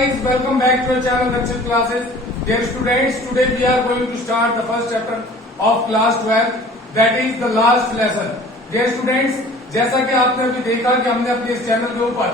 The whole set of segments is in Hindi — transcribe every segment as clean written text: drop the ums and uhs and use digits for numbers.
guys, welcome back to our channel Rakshit Classes. Dear students, today we are going to start the first chapter of class 12, that is the last lesson. Dear students, जैसा कि आपने अभी देखा कि हमने अपने इस चैनल के ऊपर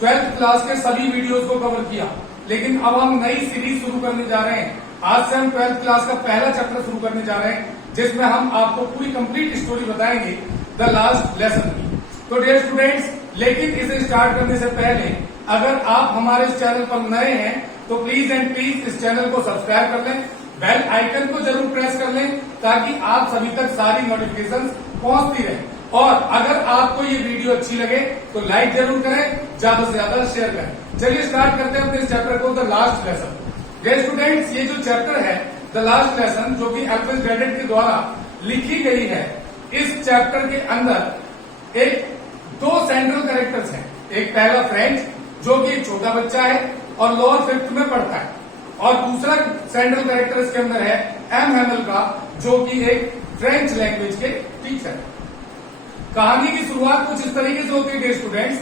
12th क्लास के सभी वीडियोस को कवर किया, लेकिन अब हम नई सीरीज शुरू करने जा रहे हैं। आज से हम 12th क्लास का पहला चैप्टर शुरू करने जा रहे हैं, जिसमें हम आपको पूरी कंप्लीट स्टोरी बताएंगे द लास्ट लेसन की। तो डियर स्टूडेंट्स, लेकिन इसे स्टार्ट करने से पहले अगर आप हमारे इस चैनल पर नए हैं तो प्लीज एंड प्लीज इस चैनल को सब्सक्राइब कर लें, बेल आइकन को जरूर प्रेस कर लें ताकि आप सभी तक सारी नोटिफिकेशंस पहुंचती रहे। और अगर आपको ये वीडियो अच्छी लगे तो लाइक जरूर करें, ज्यादा से ज्यादा शेयर करें। चलिए स्टार्ट करते हैं अपने इस चैप्टर को, the last lesson. Dear students, ये जो चैप्टर है द लास्ट लेसन, जो कि एल्फ्रेड ग्रेडेट के द्वारा लिखी गई है, इस चैप्टर के अंदर एक दो सेंट्रल कैरेक्टर्स हैं। एक पहला फ्रेंच, जो कि एक छोटा बच्चा है और लोअर फिफ्थ में पढ़ता है, और दूसरा सेंट्रल कैरेक्टर इसके अंदर है एम हैमल का, जो कि एक फ्रेंच लैंग्वेज के टीचर है। कहानी की शुरुआत कुछ इस तरीके से होती है स्टूडेंट्स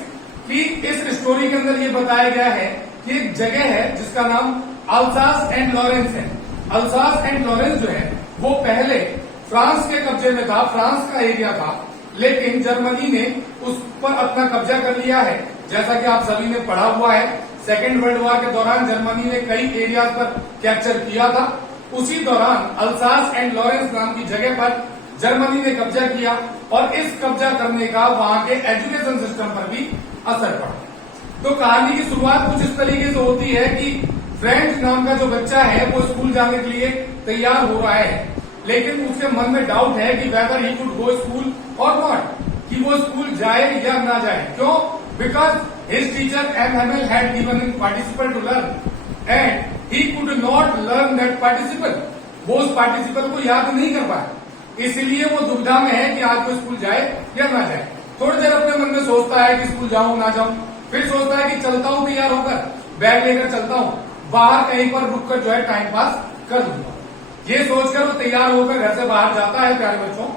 कि इस स्टोरी के अंदर ये बताया गया है कि एक जगह है जिसका नाम अल्सास एंड लॉरेंस है। अल्सास एंड लॉरेंस जो है वो पहले फ्रांस के कब्जे में था, फ्रांस का एरिया था, लेकिन जर्मनी ने उस पर अपना कब्जा कर लिया है। जैसा कि आप सभी ने पढ़ा हुआ है, सेकेंड वर्ल्ड वॉर के दौरान जर्मनी ने कई एरियाज पर कैप्चर किया था। उसी दौरान अल्सास एंड लॉरेंस नाम की जगह पर जर्मनी ने कब्जा किया, और इस कब्जा करने का वहां के एजुकेशन सिस्टम पर भी असर पड़ा। तो कहानी की शुरुआत कुछ इस तरीके से होती है कि फ्रेंच नाम का जो बच्चा है वो स्कूल जाने के लिए तैयार हो रहा है, लेकिन उसके मन में डाउट है कि whether he could go school और नॉट, कि वो स्कूल जाए या ना जाए। क्यों? Because his teacher M Hamel had given him participle to learn and he could not learn that participle. वो उस पार्टिसिपल को याद नहीं कर पाया, इसलिए वो दुविधा में है कि आज वो स्कूल जाए या ना जाए। थोड़ी देर अपने मन में सोचता है कि स्कूल जाऊं ना जाऊं, फिर सोचता है कि चलता हूं तैयार होकर, बैग लेकर चलता हूं, बाहर कहीं पर रुककर जो है टाइम पास कर लूंगा। ये सोचकर वो तैयार होकर घर से बाहर जाता है प्यारे बच्चों।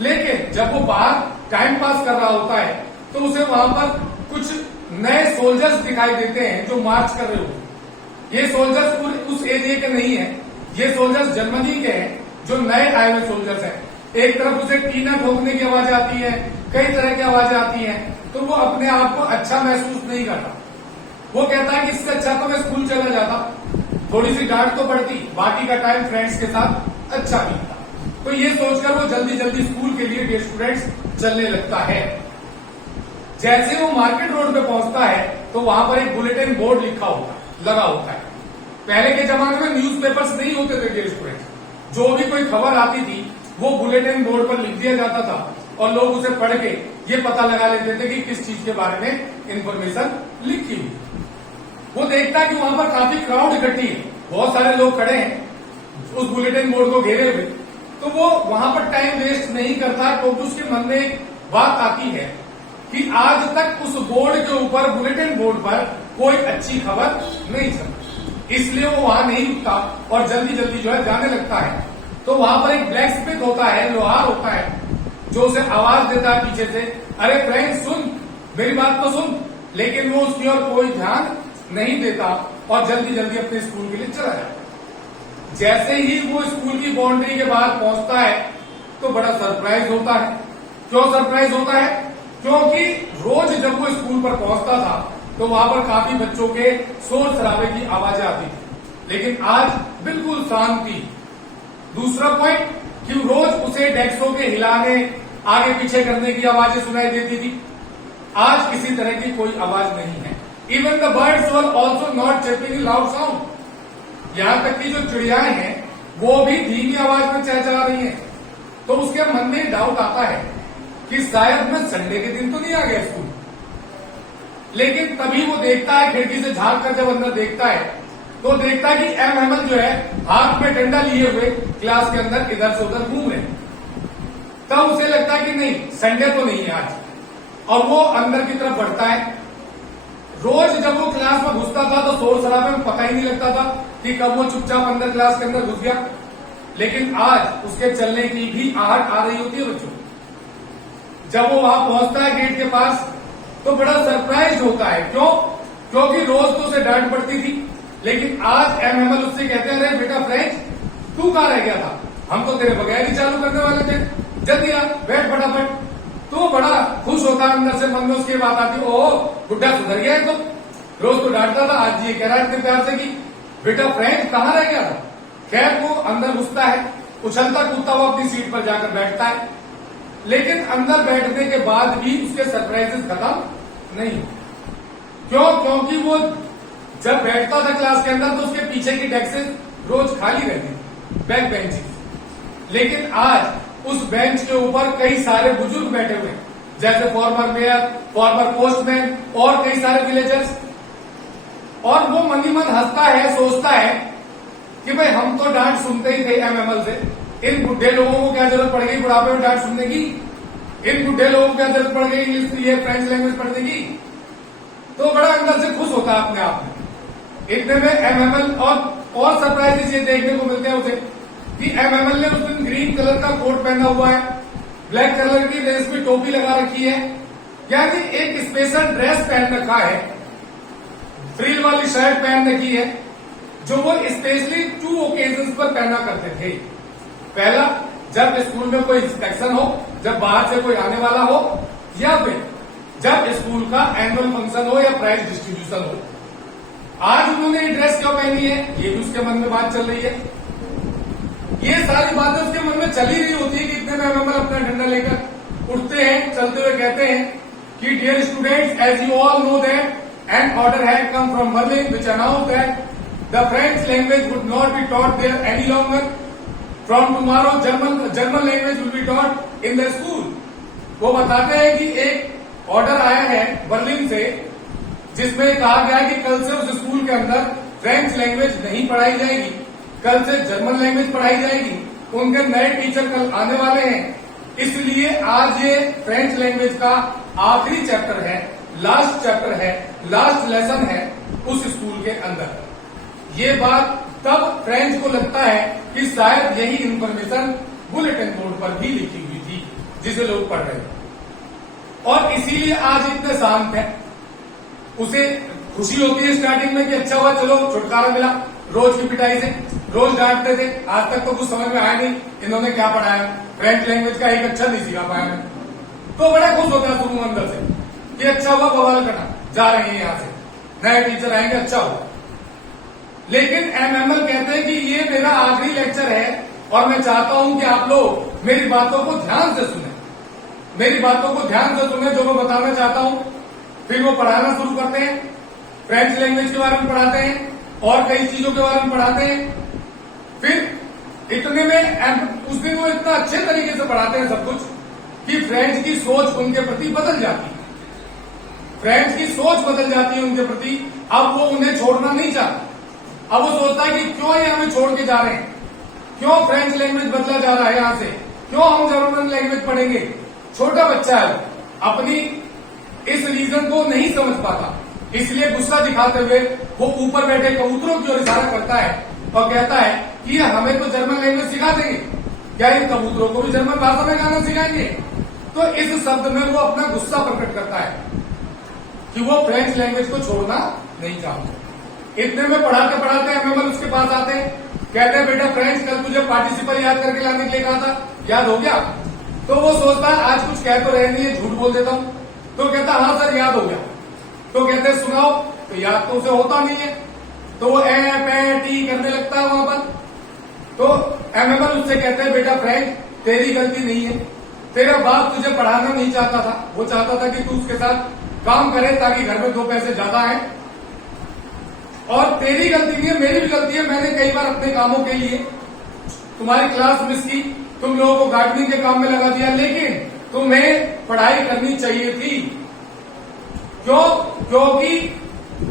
लेकिन जब वो बाहर टाइम पास कर रहा होता है तो उसे वहां पर कुछ नए सोल्जर्स दिखाई देते हैं जो मार्च कर रहे होते हैं। ये सोल्जर्स पूरे उस एरिया के नहीं है, ये सोल्जर्स जर्मनी के हैं जो नए आए हुए सोल्जर्स हैं। एक तरफ उसे टीना ठोकने की आवाज आती है, कई तरह की आवाजें आती हैं, तो वो अपने आप को अच्छा महसूस नहीं करता। वो कहता है कि इससे अच्छा तो मैं स्कूल चला जाता, थोड़ी सी डांट तो पड़ती, बाकी का टाइम फ्रेंड्स के साथ अच्छा बीतता। तो ये सोचकर वो जल्दी जल्दी स्कूल के लिए डियर स्टूडेंट्स चलने लगता है। जैसे वो मार्केट रोड पे पहुंचता है तो वहां पर एक बुलेटिन बोर्ड लगा होता है। पहले के जमाने में न्यूज़पेपर्स नहीं होते थे डियर स्टूडेंट्स, जो भी कोई खबर आती थी वो बुलेटिन बोर्ड पर लिख दिया जाता था और लोग उसे पढ़ के ये पता लगा लेते थे कि किस चीज के बारे में इंफॉर्मेशन लिखी हुई। वो देखता है कि वहां पर काफी क्राउड इकट्ठी है, बहुत सारे लोग खड़े हैं उस बुलेटिन बोर्ड को घेरे हुए, तो वो वहां पर टाइम वेस्ट नहीं करता, क्योंकि उसके मन में एक बात आती है कि आज तक उस बोर्ड के ऊपर, बुलेटिन बोर्ड पर कोई अच्छी खबर नहीं चली, इसलिए वो वहां नहीं रुकता और जल्दी जल्दी जो है जाने लगता है। तो वहां पर एक ब्लैक स्मिथ होता है, लोहार होता है, जो उसे आवाज देता है पीछे से, अरे फ्रेंड सुन, मेरी बात तो सुन। लेकिन वो उसकी ओर कोई ध्यान नहीं देता और जल्दी जल्दी अपने स्कूल के लिए चला जाता। जैसे ही वो स्कूल की बाउंड्री के बाहर पहुंचता है तो बड़ा सरप्राइज होता है। क्यों सरप्राइज होता है? क्योंकि रोज जब वो स्कूल पर पहुंचता था तो वहां पर काफी बच्चों के शोर शराबे की आवाजें आती थी, लेकिन आज बिल्कुल शांति। दूसरा पॉइंट कि रोज उसे डेस्कों के हिलाने, आगे पीछे करने की आवाजें सुनाई देती थी। आज किसी तरह की कोई आवाज नहीं है। Even the birds were also not chirping in loud sound. यहां तक कि जो चिड़ियाएं हैं वो भी धीमी आवाज में चहचहा रही हैं। तो उसके मन में डाउट आता है कि शायद मैं संडे के दिन तो नहीं आ गया स्कूल। लेकिन तभी वो देखता है, खिड़की से झांक कर जब अंदर देखता है तो देखता है कि एम हैमल जो है हाथ में डंडा लिए हुए क्लास के अंदर इधर से उधर घूम रहे। तब उसे लगता है कि नहीं, संडे तो नहीं है आज, और वो अंदर की तरफ बढ़ता है। रोज जब वो क्लास में घुसता था तो शोर शराबे में पता ही नहीं लगता था कि कब वो चुपचाप अंदर क्लास के अंदर घुस गया। लेकिन आज उसके चलने की भी आहट आ रही होती है बच्चों। जब वो वहां पहुंचता है गेट के पास तो बड़ा सरप्राइज होता है। क्यों? क्योंकि रोज तो उसे डांट पड़ती थी। लेकिन आज एमएमएल उससे कहते हैं, अरे बेटा फ्रेंच तू कहाँ रह गया था, हम तो तेरे बगैर ही चालू करने वाले थे, जल्दी आ बैठ फटाफट। तो बड़ा खुश होता अंदर से, मन में उसकी बात आती, ओ बुढ़ा सुधर गया है, तो रोज तो डांटता था, आज ये कह रहा है इतने प्यार से कि बेटा फ्रेंच कहाँ रह गया था। खैर वो अंदर घुसता है, उछलता कूदता वो अपनी सीट पर जाकर बैठता है। लेकिन अंदर बैठने के बाद भी उसके सरप्राइजेस खत्म नहीं। क्यों? क्योंकि वो जब बैठता था क्लास के अंदर तो उसके पीछे की डेस्कें रोज खाली रहती थी, बैक बेंचेस। लेकिन आज उस बेंच के ऊपर कई सारे बुजुर्ग बैठे हुए हैं, जैसे फॉर्मर मेयर, फॉर्मर पोस्टमैन और कई सारे विलेजर्स। और वो मन ही मन हंसता है, सोचता है कि भाई हम तो डांट सुनते ही थे एमएमएल से, इन बुढ़े लोगों को क्या जरूरत पड़ गई बुढ़ापे में डांट सुनने की, इन बुढ़े लोगों को क्या जरूरत पड़ गई इंग्लिश ये फ्रेंच लैंग्वेज पढ़ने की। तो बड़ा अंदर से खुश होता है अपने आप में। इतने में एमएमएल और सरप्राइजेस ये देखने को मिलते हैं उसे कि एमएमएल ने उस दिन ग्रीन कलर का कोट पहना हुआ है, ब्लैक कलर की ड्रेस में टोपी लगा रखी है, यानी एक स्पेशल ड्रेस पहन रखा है, फ्रिल वाली शर्ट पहन रखी है, जो वो स्पेशली 2 ओकेजन पर पहना करते थे। पहला, जब स्कूल में कोई इंस्पेक्शन हो, जब बाहर से कोई आने वाला हो, या फिर जब स्कूल का एनुअल फंक्शन हो या प्राइज डिस्ट्रीब्यूशन हो। आज उन्होंने ये ड्रेस क्यों पहनी है, ये भी उसके मन में बात चल रही है। ये सारी बातें उसके मन में चली रही होती है कि इतने में एमएमएल अपना डंडा लेकर उठते हैं, चलते हुए कहते हैं कि dear students, as you all know that an order had come from Berlin which announced that the French language would not be taught there any longer. From tomorrow, German language will be taught in the school. वो बताते हैं कि एक ऑर्डर आया है बर्लिन से, जिसमें कहा गया है कि कल से उस स्कूल के अंदर फ्रेंच लैंग्वेज नहीं पढ़ाई जाएगी, कल से जर्मन लैंग्वेज पढ़ाई जाएगी। उनके नए टीचर कल आने वाले हैं, इसलिए आज ये फ्रेंच लैंग्वेज का आखिरी चैप्टर है, लास्ट चैप्टर है, लास्ट लेसन है उस स्कूल के अंदर। ये बात तब फ्रेंच को लगता है कि शायद यही इंफॉर्मेशन बुलेटिन बोर्ड पर भी लिखी हुई थी जिसे लोग पढ़ रहे थे, और इसीलिए आज इतने शांत है। उसे खुशी होती है स्टार्टिंग में कि अच्छा हुआ, चलो छुटकारा मिला रोज की पिटाई से, रोज डांटते थे, आज तक तो कुछ समझ में आया नहीं इन्होंने क्या पढ़ाया, फ्रेंच लैंग्वेज का एक अक्षर नहीं सीखा पाया मैं। तो बड़ा खुश होता है शुरू अंदर से कि अच्छा हुआ, बवाल करना जा रहे हैं यहां से, नए टीचर आएंगे, अच्छा हुआ। लेकिन एमएमएल कहते हैं कि ये मेरा आखिरी लेक्चर है और मैं चाहता हूं कि आप लोग मेरी बातों को ध्यान से सुने, मेरी बातों को ध्यान से सुने जो मैं बताना चाहता हूं। फिर वो पढ़ाना शुरू करते हैं, फ्रेंच लैंग्वेज के बारे में पढ़ाते हैं और कई चीजों के बारे में पढ़ाते हैं। फिर इतने में उस दिन वो इतना अच्छे तरीके से पढ़ाते हैं सब कुछ कि फ्रेंच की सोच उनके प्रति बदल जाती है, फ्रेंच की सोच बदल जाती है उनके प्रति। अब वो उन्हें छोड़ना नहीं चाहता, अब वो सोचता है कि क्यों ये हमें छोड़ के जा रहे हैं, क्यों फ्रेंच लैंग्वेज बदला जा रहा है यहां से, क्यों हम जर्मन लैंग्वेज पढ़ेंगे। छोटा बच्चा है, अपनी इस रीजन को नहीं समझ पाता, इसलिए गुस्सा दिखाते हुए वो ऊपर बैठे कबूतरों की ओर इशारा करता है और कहता है कि हमें तो जर्मन लैंग्वेज सिखा देंगे, क्या इन कबूतरों को भी जर्मन भाषा में गाना सिखाएंगे। तो इस शब्द में वो अपना गुस्सा प्रकट करता है कि वो फ्रेंच लैंग्वेज को छोड़ना नहीं चाहते। इतने में पढ़ाते पढ़ाते एमएमएल उसके पास आते हैं, कहते हैं बेटा फ्रेंच कल तुझे पार्टिसिपल याद करके लाने के लिए कहा था, याद हो गया। तो वो सोचता है आज कुछ कह तो रहे नहीं है, झूठ बोल देता हूं। तो कहता हाँ सर याद हो गया। तो कहते सुनाओ, तो याद तो उसे होता नहीं है, तो वो ए पे टी करने लगता है वहां पर। तो एमएमएल उससे कहते हैं बेटा फ्रेंच तेरी गलती नहीं है, तेरा बाप तुझे पढ़ाना नहीं चाहता था, वो चाहता था कि तू उसके साथ काम करे ताकि घर में 2 पैसे ज्यादा आए, और तेरी गलती नहीं है, मेरी भी गलती है। मैंने कई बार अपने कामों के लिए तुम्हारी क्लास मिस की, तुम लोगों को गार्डनिंग के काम में लगा दिया, लेकिन तुम्हें पढ़ाई करनी चाहिए थी। क्यों? क्योंकि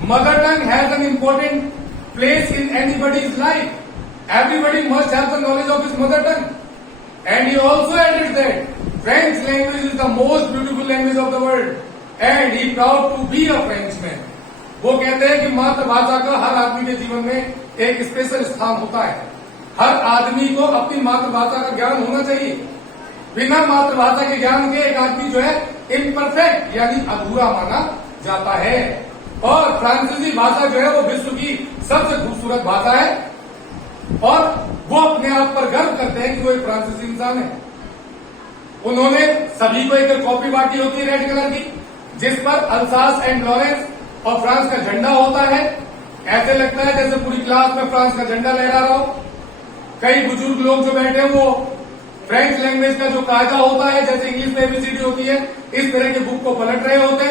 mother tongue has an important place in anybody's life. Everybody must have the knowledge of his mother tongue, and he also added that French language is the most beautiful language of the world and he proud to be a Frenchman. वो कहते हैं कि मातृभाषा का हर आदमी के जीवन में एक स्पेशल स्थान होता है। हर आदमी को अपनी मातृभाषा का ज्ञान होना चाहिए। बिना मातृभाषा के ज्ञान के एक आदमी जो है इम्परफेक्ट यानी अधूरा माना जाता है। और फ्रांसीसी भाषा जो है वो विश्व की सबसे खूबसूरत भाषा है और वो अपने आप पर गर्व करते हैं कि वो एक फ्रांसीसी इंसान है। उन्होंने सभी को एक कॉपी बांटी होती है रेड कलर की, जिस पर अल्सास एंड लॉरेंस और फ्रांस का झंडा होता है। ऐसे लगता है जैसे पूरी क्लास में फ्रांस का झंडा लहरा रहा हो। कई बुजुर्ग लोग जो बैठे हैं वो फ्रेंच लैंग्वेज का जो कायदा होता है, जैसे इंग्लिश में एबीसीडी होती है, इस तरह के बुक को पलट रहे होते,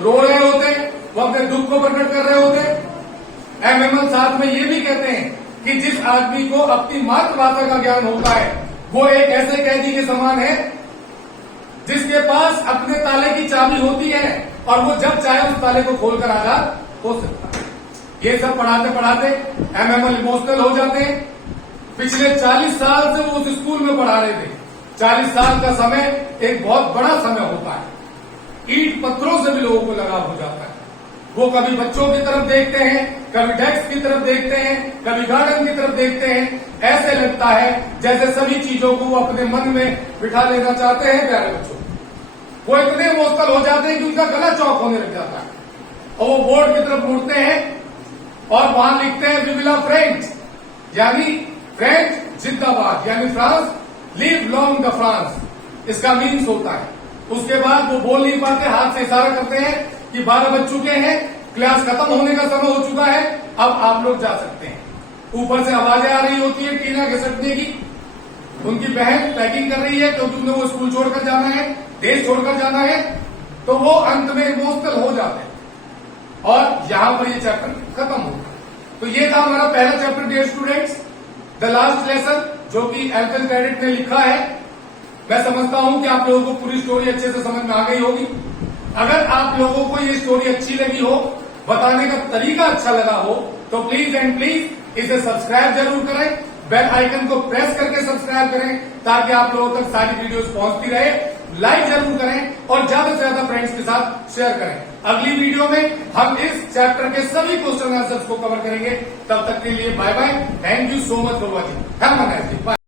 रो रहे होते, वो अपने दुख को प्रकट कर रहे होते। एमएमएल साथ में ये भी कहते हैं कि जिस आदमी को अपनी मातृभाषा का ज्ञान होता है वो एक ऐसे कैदी के समान है जिसके पास अपने ताले की चाबी होती है और वो जब चाहे उस ताले को खोलकर आजाद हो सकता है। ये सब पढ़ाते पढ़ाते एमएमएल इमोशनल हो जाते हैं। पिछले 40 साल से वो उस स्कूल में पढ़ा रहे थे। 40 साल का समय एक बहुत बड़ा समय होता है। ईंट पत्थरों से भी लोगों को लगाव हो जाता है। वो कभी बच्चों की तरफ देखते हैं, कभी डेस्क की तरफ देखते हैं, कभी गार्डन की तरफ देखते हैं। ऐसे लगता है जैसे सभी चीजों को वो अपने मन में बिठा लेना चाहते हैं प्यारे बच्चों। वो इतने इमोशनल हो जाते हैं कि उनका गला चौक होने लग जाता है और वो बोर्ड की तरफ मुड़ते हैं और वहां लिखते हैं वी विल हैव फ्रेंच, यानी फ्रेंच जिंदाबाद, यानी France live long the France, इसका मीन्स होता है। उसके बाद वो बोल नहीं पाते, हाथ से इशारा करते हैं कि 12 बज चुके हैं, क्लास खत्म होने का समय हो चुका है, अब आप लोग जा सकते हैं। ऊपर से आवाजें आ रही होती है टीना घिसटने की। उनकी बहन पैकिंग कर रही है क्योंकि उन्हें वो स्कूल छोड़कर जाना है, देश छोड़कर जाना है, तो वो अंत में इमोशनल हो जाते हैं और यहां पर ये चैप्टर खत्म होता है। तो ये था हमारा पहला chapter dear students, the last lesson, जो कि एल्कन क्रेडिट ने लिखा है। मैं समझता हूं कि आप लोगों को पूरी स्टोरी अच्छे से समझ में आ गई होगी। अगर आप लोगों को ये स्टोरी अच्छी लगी हो, बताने का तरीका अच्छा लगा हो, तो प्लीज एंड प्लीज इसे सब्सक्राइब जरूर करें, बेल आइकन को प्रेस करके सब्सक्राइब करें ताकि आप लोगों तक सारी वीडियोस पहुंचती रहे। लाइक जरूर करें और ज्यादा से ज्यादा फ्रेंड्स के साथ शेयर करें। अगली वीडियो में हम इस चैप्टर के सभी क्वेश्चन आंसर्स को कवर करेंगे। तब तक के लिए bye bye. Thank you so much for watching. Have a nice day. Bye.